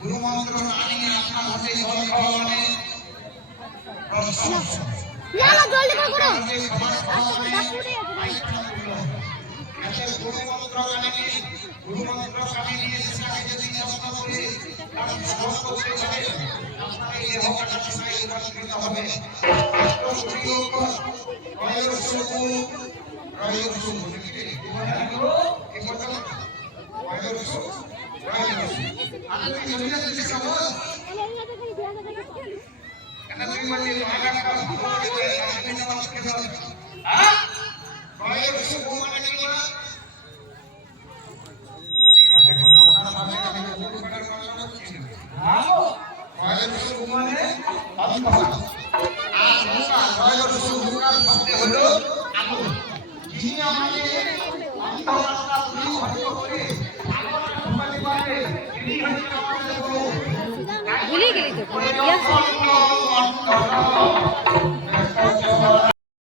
গুরু মন্ত্র না নিয়ে আপনার হাতে জল খাওয়ানো গুরু মন্ত্র কানে নিয়ে সেটাকে যদি যত্ন করে তাহলে শ্রবণ করতে পারে আপনার এই দেহটা সেটাই রূপান্তরিত হবে। ভুলে গেলি তো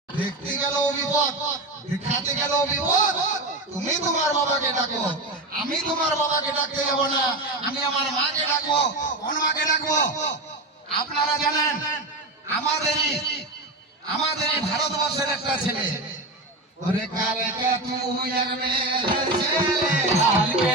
দেখতে গেল বিপদ, দেখাতে গেল বিপদ। তুমি তোমার বাবাকে ডাকো, আমি তোমার বাবাকে ডাকতে যাব না, আমি আমার মাকে ডাকবো। কোন মাকে ডাকবো? আপনারা জানেন আমাদেরই ভারতবর্ষের একটা ছেলে, ওরে কালকে তুই এক মেয়ের ছেলে, কালকে